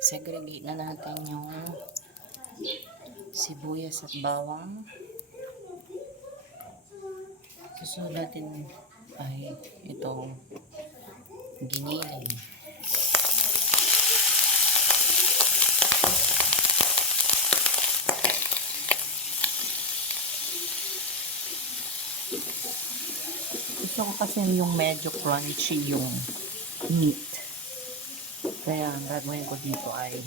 Segregate na natin yung sibuyas at bawang. Susunod natin ay itong giniling. Gusto ko kasi yung medyo crunchy yung meat. Kaya ang gagawin ko dito ay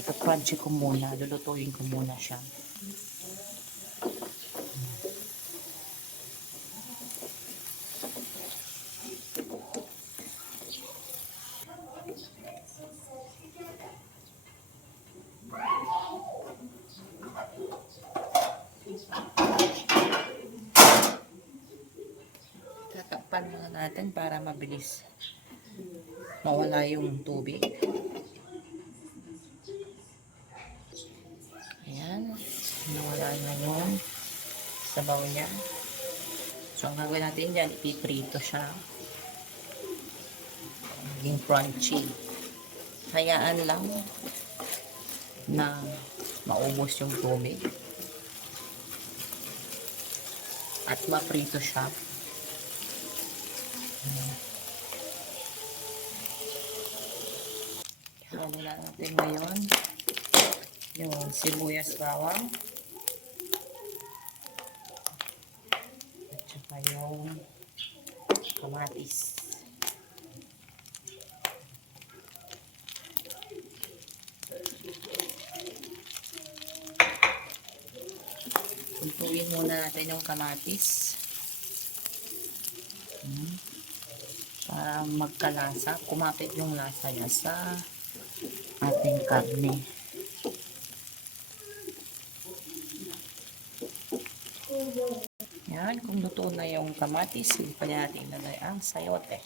ika-crunchy ko muna. Lulutuin ko muna siya. Tatakpan muna natin para mabilis mawala yung tubig. Ayan. Nawala na yung sabaw niya. So, ang gagawin natin dyan, ipiprito siya. Maging crunchy. Hayaan lang na maubos yung tubig. At maprito siya. Ano na natin ngayon? Yung sibuyas bawang. At saka yung kamatis. Lutuin muna natin yung kamatis. Para magkalasa. Kumapit yung lasa niya sa ating karne. Yan, kung luto na yung kamatis, hindi pa natin ilagay ang sayote.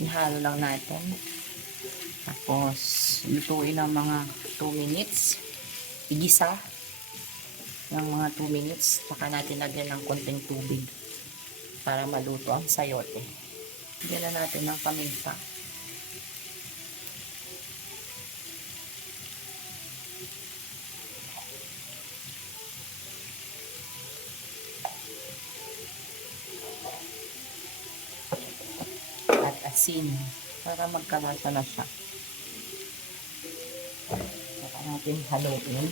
Ihalo lang natin. Tapos, lutuin ng mga 2 minutes. Igisa ng mga 2 minutes. Saka natin lagyan ng konting tubig para maluto ang sayote. Lagyan na natin ng paminta. Asin para magkalasa na siya. Saka natin haluin.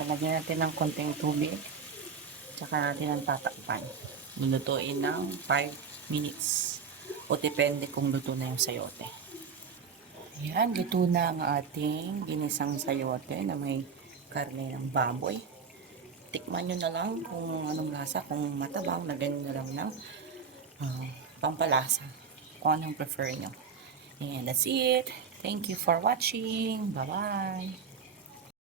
Halagyan natin ng konting tubig. Saka natin ang tatakpan. Lulutuin ng 5 minutes. O depende kung luto na yung sayote. Ayan, luto na ang ating ginisang sayote na may karne ng baboy. Tikman nyo na lang kung anong lasa, kung matabang, lagyan nyo na lang ng pampalasa, kung anong prefer nyo. And that's it. Thank you for watching. Bye-bye.